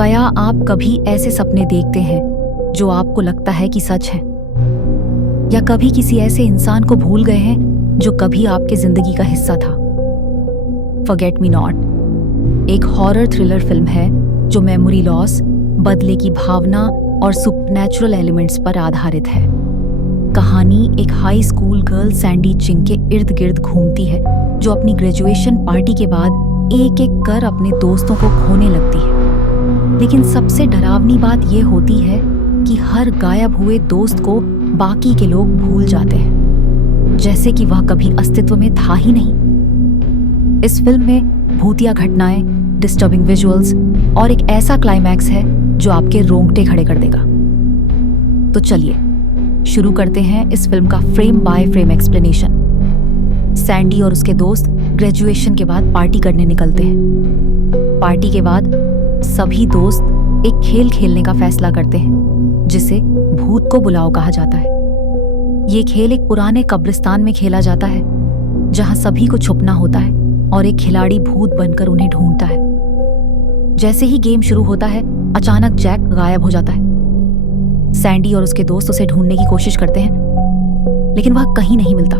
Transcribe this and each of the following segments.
क्या आप कभी ऐसे सपने देखते हैं जो आपको लगता है कि सच है? या कभी किसी ऐसे इंसान को भूल गए हैं जो कभी आपके जिंदगी का हिस्सा था? फॉरगेट मी नॉट एक हॉरर थ्रिलर फिल्म है जो मेमोरी लॉस, बदले की भावना और सुपरनैचुरल एलिमेंट्स पर आधारित है। कहानी एक हाई स्कूल गर्ल सैंडी चिंग के इर्द गिर्द घूमती है, जो अपनी ग्रेजुएशन पार्टी के बाद एक एक कर अपने दोस्तों को खोने लगती है। लेकिन सबसे डरावनी बात यह होती है कि हर गायब हुए दोस्त को बाकी के लोग भूल जाते हैं, जैसे कि वह कभी अस्तित्व में था ही नहीं। इस फिल्म में भूतिया घटनाएं, डिस्टर्बिंग विजुअल्स और एक ऐसा क्लाइमैक्स है जो आपके रोंगटे खड़े कर देगा। तो चलिए शुरू करते हैं इस फिल्म का frame by frame explanation. Sandy और उसके दोस्त ग्रेजुएशन के बाद पार्टी करने निकलते हैं। पार्टी के बाद सभी दोस्त एक खेल खेलने का फैसला करते हैं, जिसे भूत को बुलाओ कहा जाता है। ये खेल एक पुराने कब्रिस्तान में खेला जाता है, जहां सभी को छुपना होता है और एक खिलाड़ी भूत बनकर उन्हें ढूंढता है। जैसे ही गेम शुरू होता है, अचानक जैक गायब हो जाता है। सैंडी और उसके दोस्त उसे ढूंढने की कोशिश करते हैं, लेकिन वह कहीं नहीं मिलता।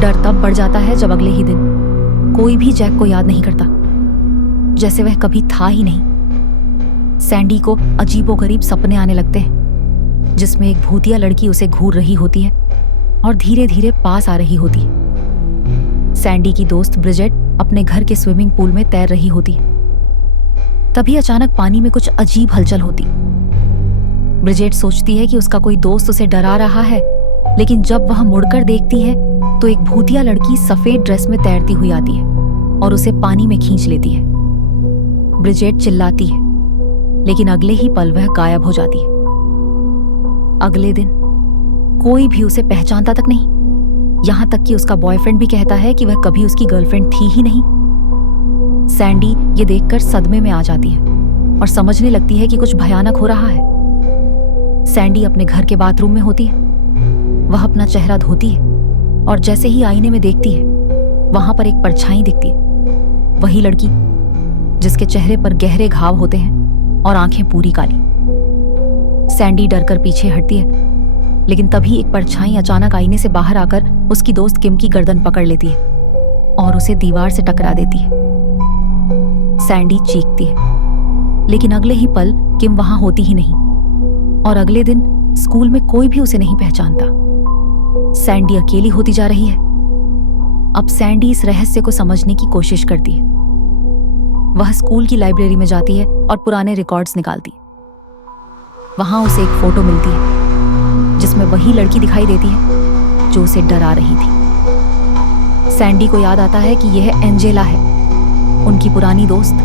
डर तब बढ़ जाता है जब अगले ही दिन कोई भी जैक को याद नहीं करता, जैसे वह कभी था ही नहीं। सैंडी को अजीबोगरीब सपने आने लगते हैं, जिसमें एक भूतिया लड़की उसे घूर रही होती है और धीरे धीरे पास आ रही होती है। सैंडी की दोस्त ब्रिजेट अपने घर के स्विमिंग पूल में तैर रही होती है। तभी अचानक पानी में कुछ अजीब हलचल होती। ब्रिजेट सोचती है कि उसका कोई दोस्त उसे डरा रहा है, लेकिन जब वह मुड़कर देखती है तो एक भूतिया लड़की सफेद ड्रेस में तैरती हुई आती है और उसे पानी में खींच लेती है। ब्रिजेट चिल्लाती है, लेकिन अगले ही पल वह गायब हो जाती है। अगले दिन कोई भी उसे पहचानता तक नहीं, यहां तक कि उसका बॉयफ्रेंड भी कहता है कि वह कभी उसकी गर्लफ्रेंड थी ही नहीं। सैंडी ये देखकर सदमे में आ जाती है और समझने लगती है कि कुछ भयानक हो रहा है। सैंडी अपने घर के बाथरूम में होती है। वह अपना चेहरा धोती है और जैसे ही आईने में देखती है, वहां पर एक परछाई दिखती है। वही लड़की जिसके चेहरे पर गहरे घाव होते हैं और आंखें पूरी काली। सैंडी डरकर पीछे हटती है, लेकिन तभी एक परछाई अचानक आईने से बाहर आकर उसकी दोस्त किम की गर्दन पकड़ लेती है और उसे दीवार से टकरा देती है। सैंडी चीखती है, लेकिन अगले ही पल किम वहां होती ही नहीं और अगले दिन स्कूल में कोई भी उसे नहीं पहचानता। सैंडी अकेली होती जा रही है। अब सैंडी इस रहस्य को समझने की कोशिश करती है। वह स्कूल की लाइब्रेरी में जाती है और पुराने रिकॉर्ड्स निकालती है। वहां उसे एक फोटो मिलती है, जिसमें वही लड़की दिखाई देती है जो उसे डरा रही थी। सैंडी को याद आता है कि यह एंजेला है, उनकी पुरानी दोस्त,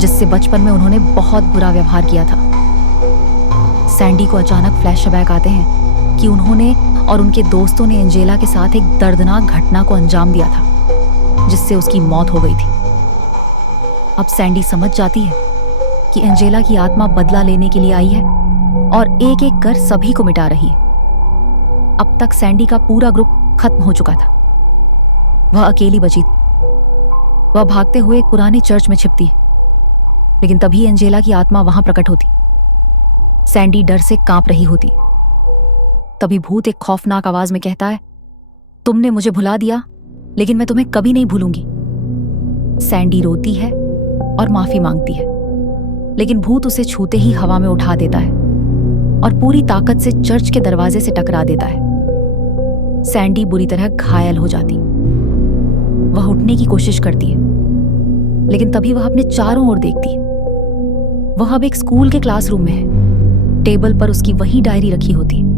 जिससे बचपन में उन्होंने बहुत बुरा व्यवहार किया था। सैंडी को अचानक फ्लैशबैक आते हैं कि उन्होंने और उनके दोस्तों ने एंजेला के साथ एक दर्दनाक घटना को अंजाम दिया था, जिससे उसकी मौत हो गई थी। अब सैंडी समझ जाती है कि एंजेला की आत्मा बदला लेने के लिए आई है और एक एक कर सभी को मिटा रही है। अब तक सैंडी का पूरा ग्रुप खत्म हो चुका था। वह अकेली बची थी। वह भागते हुए एक पुराने चर्च में छिपती है, लेकिन तभी एंजेला की आत्मा वहां प्रकट होती। सैंडी डर से कांप रही होती। तभी भूत एक खौफनाक आवाज में कहता है, तुमने मुझे भुला दिया, लेकिन मैं तुम्हें कभी नहीं भूलूंगी। सैंडी रोती है और माफी मांगती है, लेकिन भूत उसे छूते ही हवा में उठा देता है और पूरी ताकत से चर्च के दरवाजे से टकरा देता है। सैंडी बुरी तरह घायल हो जाती। वह उठने की कोशिश करती है, लेकिन तभी वह अपने चारों ओर देखती है। वह अब एक स्कूल के क्लासरूम में है। टेबल पर उसकी वही डायरी रखी होती है।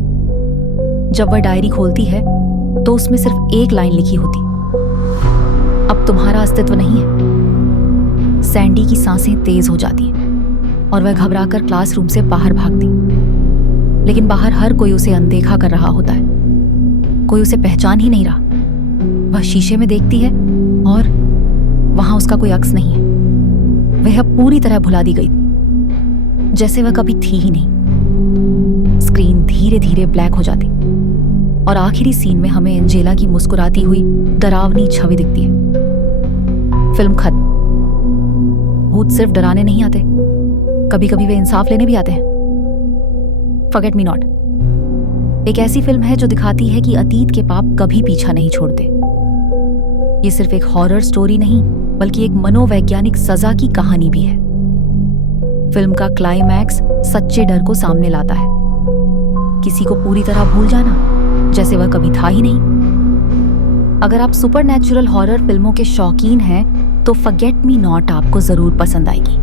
जब वह डायरी खोलती है तो उसमें सिर्फ एक लाइन लिखी होती, अब तुम्हारा अस्तित्व नहीं है। सैंडी की सांसें तेज हो जाती हैं और वह घबराकर क्लासरूम से बाहर भागती, लेकिन बाहर हर कोई उसे अनदेखा कर रहा होता है। कोई उसे पहचान ही नहीं रहा। वह शीशे में देखती है और वहां उसका कोई अक्स नहीं है। वह अब पूरी तरह भुला दी गई थी, जैसे वह कभी थी ही नहीं। स्क्रीन धीरे धीरे ब्लैक हो जाती और आखिरी सीन में हमें एंजेला की मुस्कुराती हुई डरावनी छवि दिखती है। फिल्म खत्म। भूत सिर्फ डराने नहीं आते, कभी कभी वे इंसाफ लेने भी आते हैं। फॉरगेट मी नॉट एक ऐसी फिल्म है जो दिखाती है कि अतीत के पाप कभी पीछा नहीं छोड़ते। ये सिर्फ एक हॉरर स्टोरी नहीं बल्कि एक मनोवैज्ञानिक सजा की कहानी भी है। फिल्म का क्लाइमैक्स सच्चे डर को सामने लाता है, किसी को पूरी तरह भूल जाना जैसे वह कभी था ही नहीं। अगर आप सुपरनैचुरल हॉरर फिल्मों के शौकीन हैं तो फॉरगेट मी नॉट आपको जरूर पसंद आएगी।